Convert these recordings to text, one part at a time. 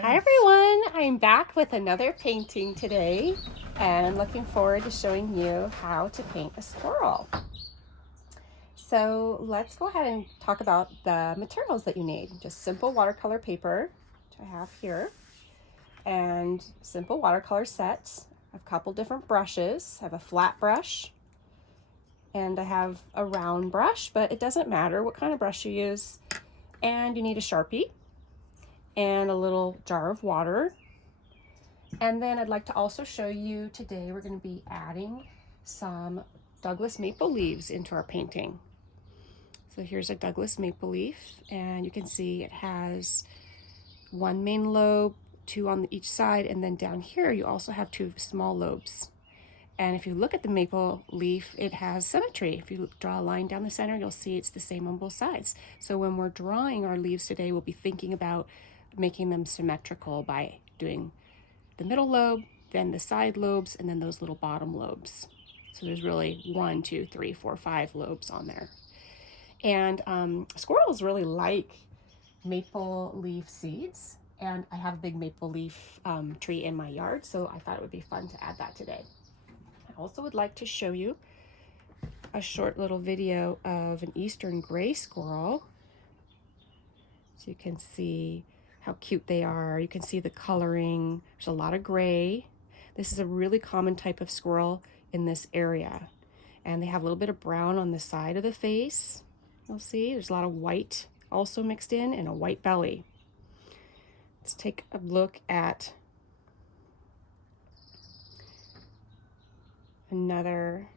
Hi everyone, I'm back with another painting today and I'm looking forward to showing you how to paint a squirrel. So let's go ahead and talk about the materials that you need. Just simple watercolor paper, which I have here, and simple watercolor sets. I have a couple different brushes. I have a flat brush and I have a round brush, but it doesn't matter what kind of brush you use. And you need a Sharpie and a little jar of water. And then I'd like to also show you today we're going to be adding some Douglas maple leaves into our painting. So here's a Douglas maple leaf, and you can see it has one main lobe, two on each side, and then down here you also have two small lobes. And if you look at the maple leaf, it has symmetry. If you draw a line down the center, you'll see it's the same on both sides. So when we're drawing our leaves today, we'll be thinking about making them symmetrical by doing the middle lobe, then the side lobes, and then those little bottom lobes. So there's really 1, 2, 3, 4, 5 lobes on there. And squirrels really like maple leaf seeds, and I have a big maple leaf tree in my yard, so I thought it would be fun to add that today. I also would like to show you a short little video of an eastern gray squirrel, so you can see how cute they are. You can see the coloring. There's a lot of gray. This is a really common type of squirrel in this area. And they have a little bit of brown on the side of the face. You'll see there's a lot of white also mixed in and a white belly. Let's take a look at another.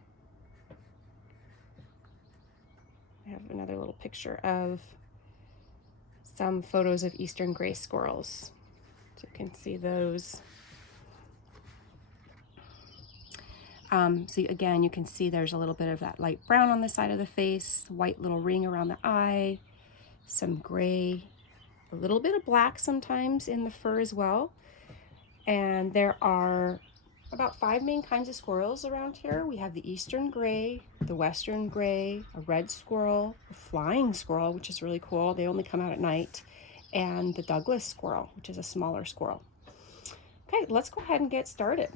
I have another little picture of some photos of eastern gray squirrels. So you can see those. So again, you can see there's a little bit of that light brown on the side of the face, white little ring around the eye, some gray, a little bit of black sometimes in the fur as well. And there are about 5 main kinds of squirrels around here. We have the eastern gray, the western gray, a red squirrel, a flying squirrel, which is really cool. They only come out at night, and the Douglas squirrel, which is a smaller squirrel. Okay, let's go ahead and get started.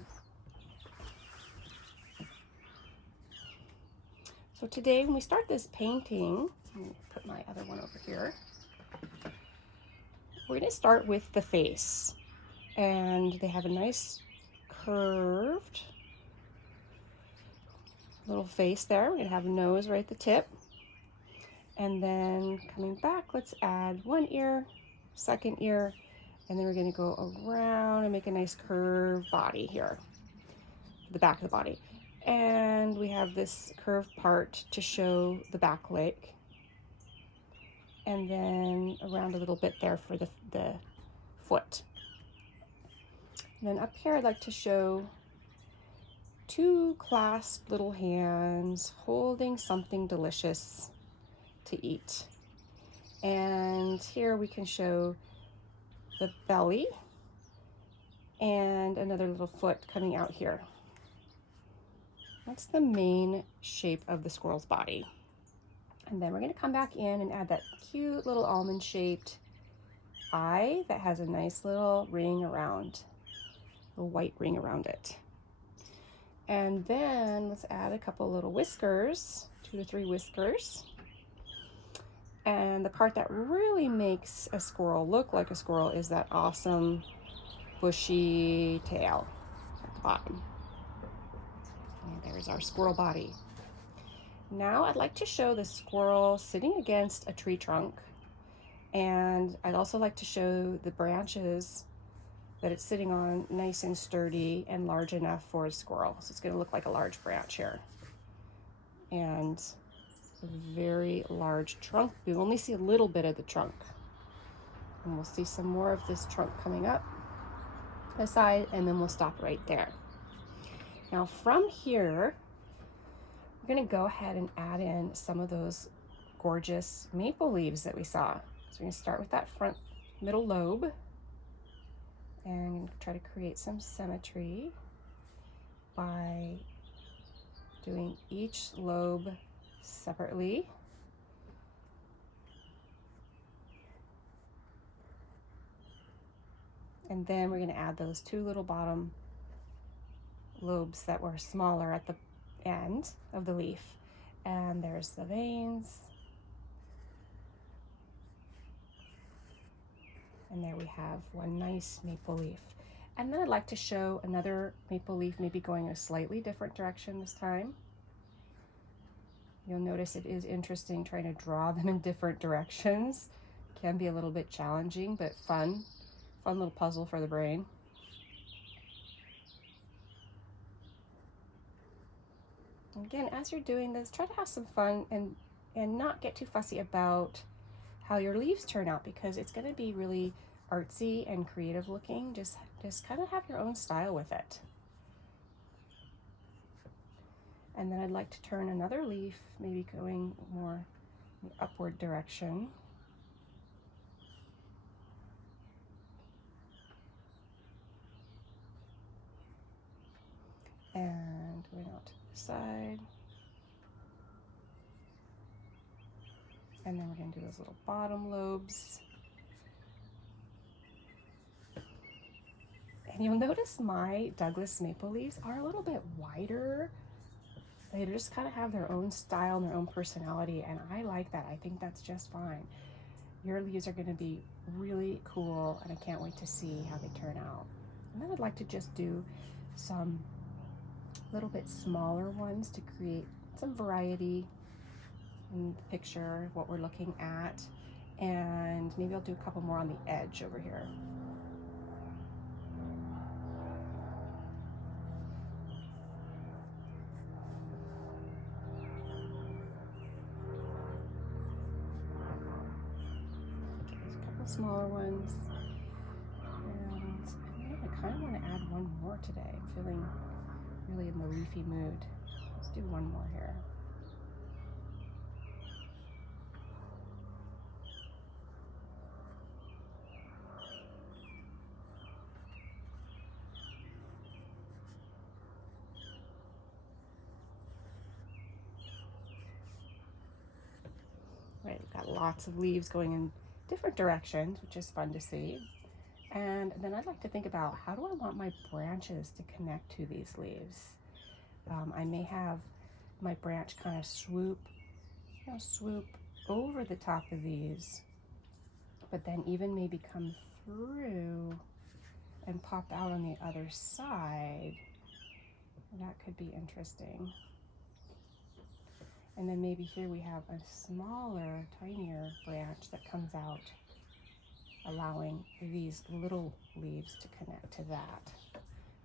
So today when we start this painting, let me put my other one over here, we're going to start with the face. And they have a nice curved little face there. We're going to have a nose right at the tip. And then coming back, let's add one ear, second ear, and then we're going to go around and make a nice curved body here, the back of the body. And we have this curved part to show the back leg, and then around a little bit there for the foot. And then up here I'd like to show 2 clasped little hands holding something delicious to eat. And here we can show the belly and another little foot coming out here. That's the main shape of the squirrel's body. And then we're going to come back in and add that cute little almond shaped eye that has a nice little ring around, a white ring around it. And then let's add a couple little whiskers, 2 to 3 whiskers. And the part that really makes a squirrel look like a squirrel is that awesome bushy tail at the bottom. And there's our squirrel body. Now I'd like to show the squirrel sitting against a tree trunk. And I'd also like to show the branches that it's sitting on nice and sturdy and large enough for a squirrel. So it's going to look like a large branch here. And a very large trunk. We only see a little bit of the trunk. And we'll see some more of this trunk coming up the side, and then we'll stop right there. Now from here, we're going to go ahead and add in some of those gorgeous maple leaves that we saw. So we're going to start with that front middle lobe and try to create some symmetry by doing each lobe separately. And then we're going to add those two little bottom lobes that were smaller at the end of the leaf. And there's the veins. And there we have one nice maple leaf. And then I'd like to show another maple leaf, maybe going a slightly different direction this time. You'll notice it is interesting trying to draw them in different directions. Can be a little bit challenging, but fun. Fun little puzzle for the brain. And again, as you're doing this, try to have some fun and not get too fussy about how your leaves turn out, because it's going to be really artsy and creative looking. Just kind of have your own style with it. And then I'd like to turn another leaf, maybe going more in the upward direction. And going out to the side. And then we're going to do those little bottom lobes. And you'll notice my Douglas maple leaves are a little bit wider. They just kind of have their own style and their own personality, and I like that. I think that's just fine. Your leaves are going to be really cool, and I can't wait to see how they turn out. And then I'd like to just do some little bit smaller ones to create some variety in the picture, what we're looking at. And maybe I'll do a couple more on the edge over here. Smaller ones, and I kind of want to add one more today. I'm feeling really in the leafy mood. Let's do one more here. Right, we've got lots of leaves going in different directions, which is fun to see. And then I'd like to think about, how do I want my branches to connect to these leaves? I may have my branch kind of swoop over the top of these, but then even maybe come through and pop out on the other side. That could be interesting. And then maybe here we have a smaller, tinier branch that comes out, allowing these little leaves to connect to that.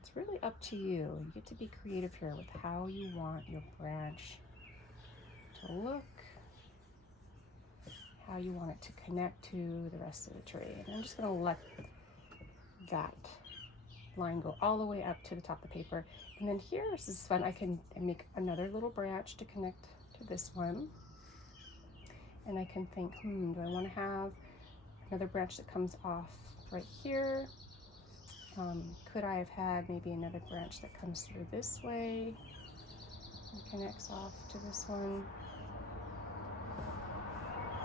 It's really up to you. You get to be creative here with how you want your branch to look, how you want it to connect to the rest of the tree. And I'm just going to let that line go all the way up to the top of the paper. And then here, this is fun, I can make another little branch to connect to this one. And I can think, do I want to have another branch that comes off right here? Could I have had maybe another branch that comes through this way and connects off to this one?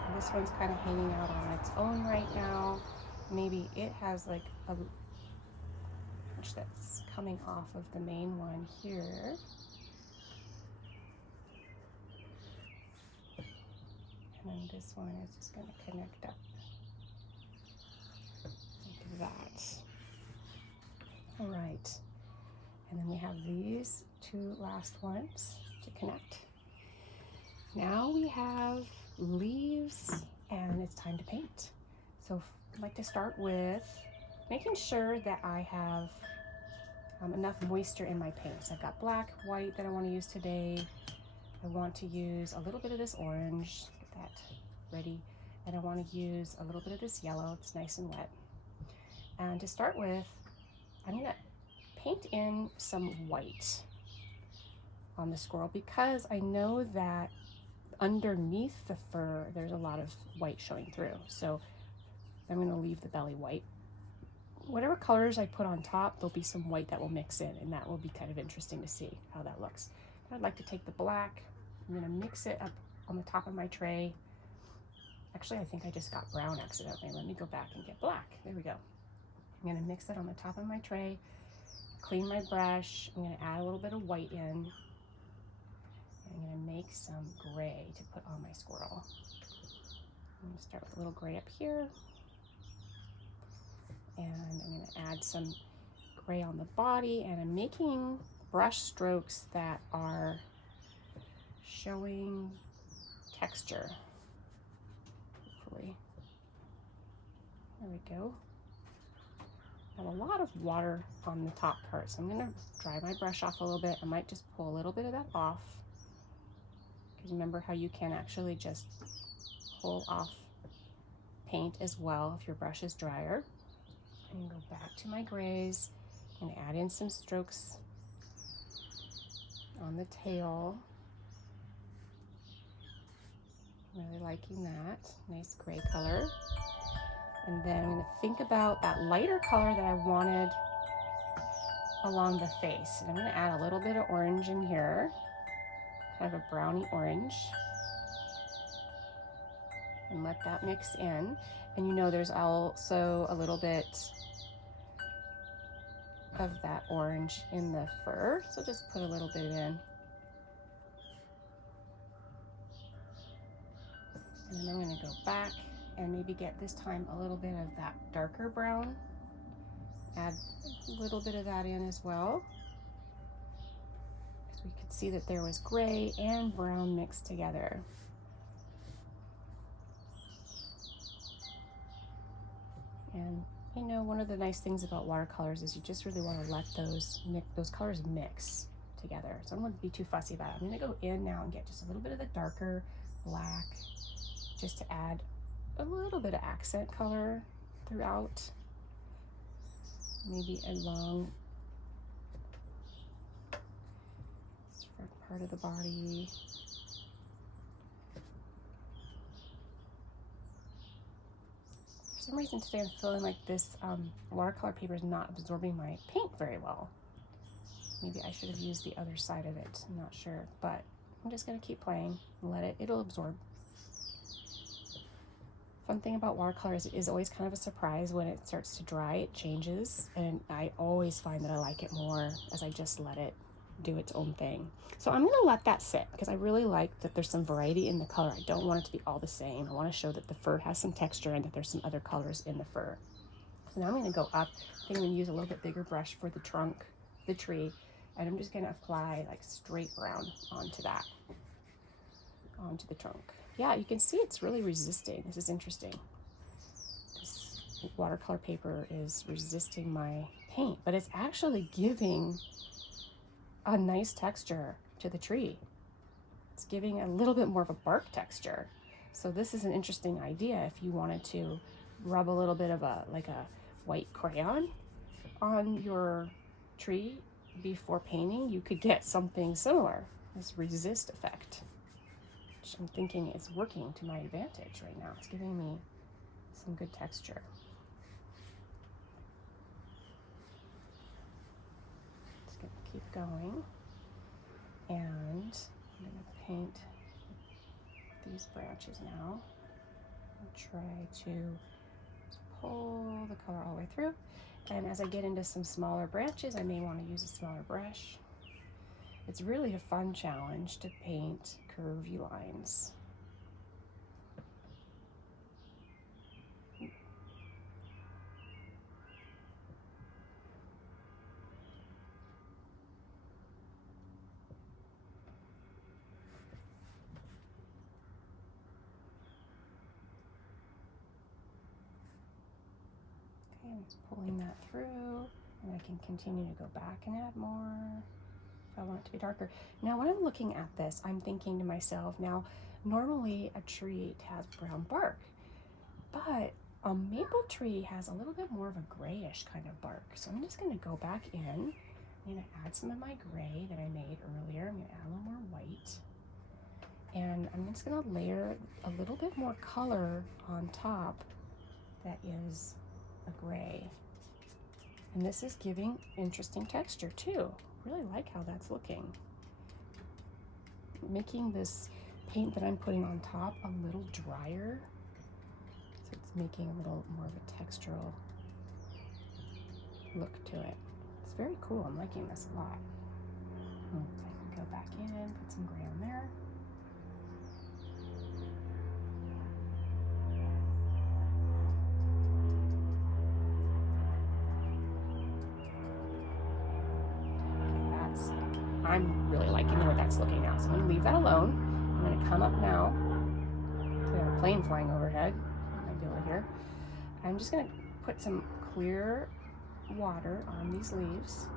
And this one's kind of hanging out on its own right now. Maybe it has like a branch that's coming off of the main one here. And then this one is just going to connect up like that. All right. And then we have these two last ones to connect. Now we have leaves and it's time to paint. So I'd like to start with making sure that I have enough moisture in my paints. I've got black, white that I want to use today. I want to use a little bit of this orange, get that ready. And I want to use a little bit of this yellow, it's nice and wet. And to start with, I'm going to paint in some white on the squirrel because I know that underneath the fur there's a lot of white showing through. So I'm going to leave the belly white. Whatever colors I put on top, there'll be some white that will mix in, and that will be kind of interesting to see how that looks. I'd like to take the black, I'm going to mix it up on the top of my tray. Actually, I think I just got brown accidentally. Let me go back and get black. There we go. I'm going to mix it on the top of my tray, clean my brush. I'm going to add a little bit of white in. And I'm going to make some gray to put on my squirrel. I'm going to start with a little gray up here. And I'm going to add some gray on the body, and I'm making brush strokes that are showing texture. Hopefully. There we go. I have a lot of water on the top part, so I'm going to dry my brush off a little bit. I might just pull a little bit of that off, because remember how you can actually just pull off paint as well if your brush is drier. And go back to my grays and add in some strokes on the tail. Really liking that. Nice gray color. And then I'm going to think about that lighter color that I wanted along the face. And I'm going to add a little bit of orange in here, kind of a browny orange. And let that mix in. And you know there's also a little bit of that orange in the fur, so just put a little bit in. And then I'm going to go back and maybe get this time a little bit of that darker brown. Add a little bit of that in as well, because we could see that there was gray and brown mixed together. And you know, one of the nice things about watercolors is you just really want to let those colors mix together. So I don't want to be too fussy about it. I'm going to go in now and get just a little bit of the darker black, just to add a little bit of accent color throughout. Maybe along this front part of the body. For some reason today I'm feeling like this watercolor paper is not absorbing my paint very well. Maybe I should have used the other side of it, I'm not sure, but I'm just going to keep playing and let it'll absorb. Fun thing about watercolor is it is always kind of a surprise when it starts to dry, it changes, and I always find that I like it more as I just let it do its own thing. So I'm going to let that sit because I really like that there's some variety in the color. I don't want it to be all the same. I want to show that the fur has some texture and that there's some other colors in the fur. So now I'm going to go up. I think I'm going to use a little bit bigger brush for the trunk, the tree, and I'm just going to apply like straight brown onto that, onto the trunk. Yeah, you can see it's really resisting. This is interesting. This watercolor paper is resisting my paint, but it's actually giving a nice texture to the tree. It's giving a little bit more of a bark texture. So this is an interesting idea. If you wanted to rub a little bit of a white crayon on your tree before painting, you could get something similar, this resist effect, which I'm thinking is working to my advantage right now. It's giving me some good texture. Just gonna keep going, and I'm gonna paint these branches now. I'll try to pull the color all the way through, and as I get into some smaller branches, I may want to use a smaller brush. It's really a fun challenge to paint curvy lines. Okay, I'm just pulling that through, and I can continue to go back and add more if I want it to be darker. Now when I'm looking at this, I'm thinking to myself, now normally a tree has brown bark, but a maple tree has a little bit more of a grayish kind of bark. So I'm just going to go back in. I'm going to add some of my gray that I made earlier. I'm going to add a little more white. And I'm just going to layer a little bit more color on top that is a gray. And this is giving interesting texture too. Really like how that's looking. Making this paint that I'm putting on top a little drier. So it's making a little more of a textural look to it. It's very cool. I'm liking this a lot. I can go back in, put some gray on there. I'm really liking the way that's looking now, so I'm going to leave that alone. I'm going to come up now. We have a plane flying overhead. Nebula here. I'm just going to put some clear water on these leaves.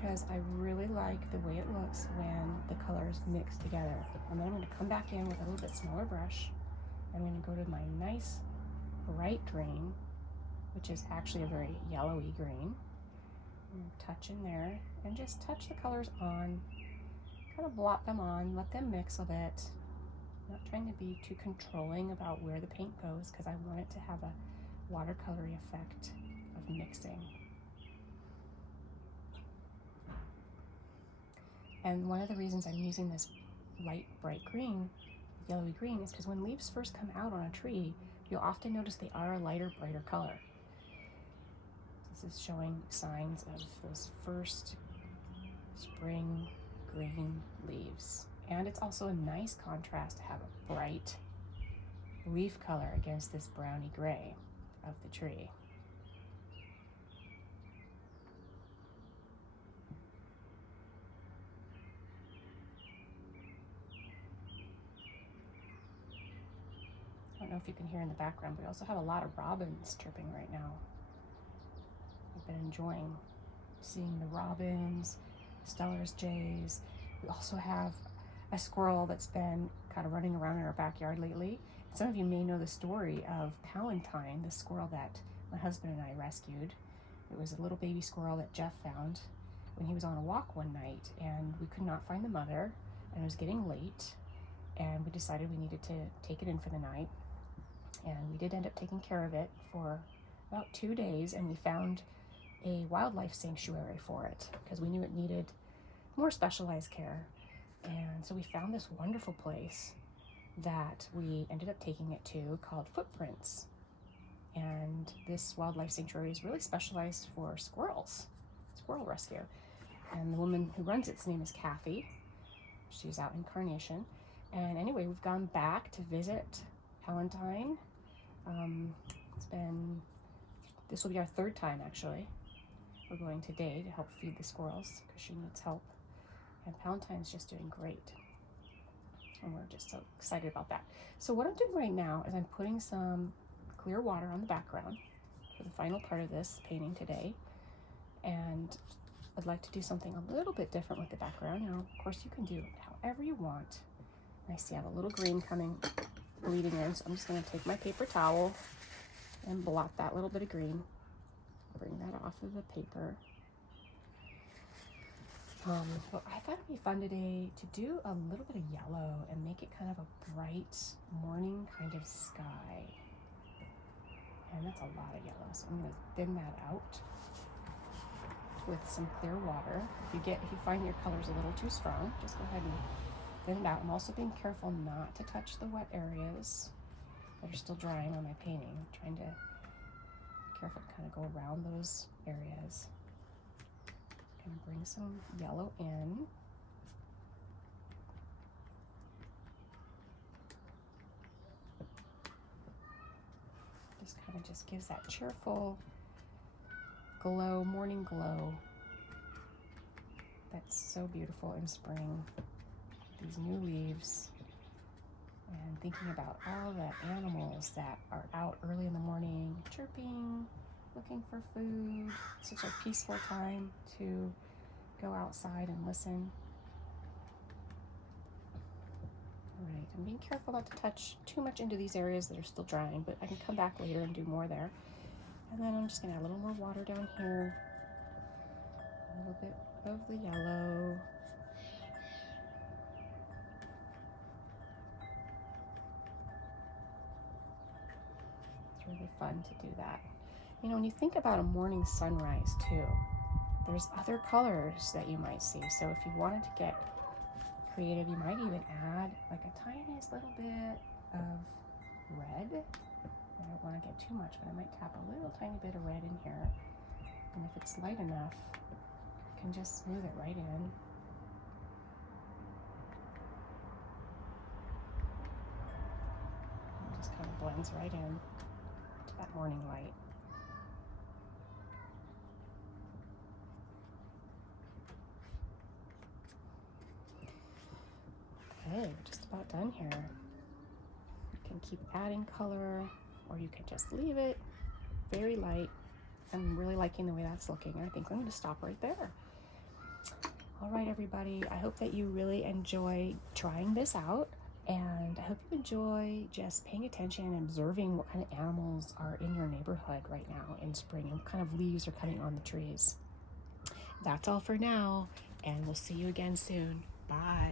Because I really like the way it looks when the colors mix together. And then I'm going to come back in with a little bit smaller brush. I'm going to go to my nice bright green, which is actually a very yellowy green. Touch in there and just touch the colors on, kind of blot them on, let them mix a bit. I'm not trying to be too controlling about where the paint goes because I want it to have a watercolory effect of mixing. And one of the reasons I'm using this light bright green, yellowy green, is because when leaves first come out on a tree, you'll often notice they are a lighter, brighter color. This is showing signs of those first spring green leaves. And it's also a nice contrast to have a bright leaf color against this browny gray of the tree. I don't know if you can hear in the background, but we also have a lot of robins chirping right now. I've been enjoying seeing the robins, Stellar's jays. We also have a squirrel that's been kind of running around in our backyard lately. Some of you may know the story of Palantine, the squirrel that my husband and I rescued. It was a little baby squirrel that Jeff found when he was on a walk one night, and we could not find the mother, and it was getting late, and we decided we needed to take it in for the night. And we did end up taking care of it for about 2 days, and we found a wildlife sanctuary for it because we knew it needed more specialized care. And so we found this wonderful place that we ended up taking it to called Footprints. And this wildlife sanctuary is really specialized for squirrels, squirrel rescue. And the woman who runs it's name is Kathy. She's out in Carnation. And anyway, we've gone back to visit Palantine. This will be our 3rd time actually. We're going today to help feed the squirrels because she needs help. And Palantine's just doing great. And we're just so excited about that. So what I'm doing right now is I'm putting some clear water on the background for the final part of this painting today. And I'd like to do something a little bit different with the background. Now, of course, you can do it however you want. I see I have a little green bleeding in, so I'm just going to take my paper towel and blot that little bit of green. Bring that off of the paper. But I thought it'd be fun today to do a little bit of yellow and make it kind of a bright morning kind of sky. And that's a lot of yellow, so I'm going to thin that out with some clear water. If you find your colors a little too strong, just go ahead and thin it out. I'm also being careful not to touch the wet areas that are still drying on my painting. I'm trying to be careful to kind of go around those areas. Gonna bring some yellow in. This kind of just gives that cheerful glow, morning glow that's so beautiful in spring. These new leaves, and thinking about all the animals that are out early in the morning, chirping, looking for food. Such a peaceful time to go outside and listen. All right, I'm being careful not to touch too much into these areas that are still drying, but I can come back later and do more there. And then I'm just gonna add a little more water down here, a little bit of the yellow. It's really fun to do that. You know, when you think about a morning sunrise too, there's other colors that you might see. So if you wanted to get creative, you might even add like a tiniest little bit of red. I don't want to get too much, but I might tap a little tiny bit of red in here. And if it's light enough, you can just smooth it right in. It just kind of blends right in to that morning light. Okay, we're just about done here. You can keep adding color, or you can just leave it very light. I'm really liking the way that's looking. I think I'm going to stop right there. All right, everybody, I hope that you really enjoy trying this out, and I hope you enjoy just paying attention and observing what kind of animals are in your neighborhood right now in spring and what kind of leaves are coming on the trees. That's all for now, and we'll see you again soon. Bye.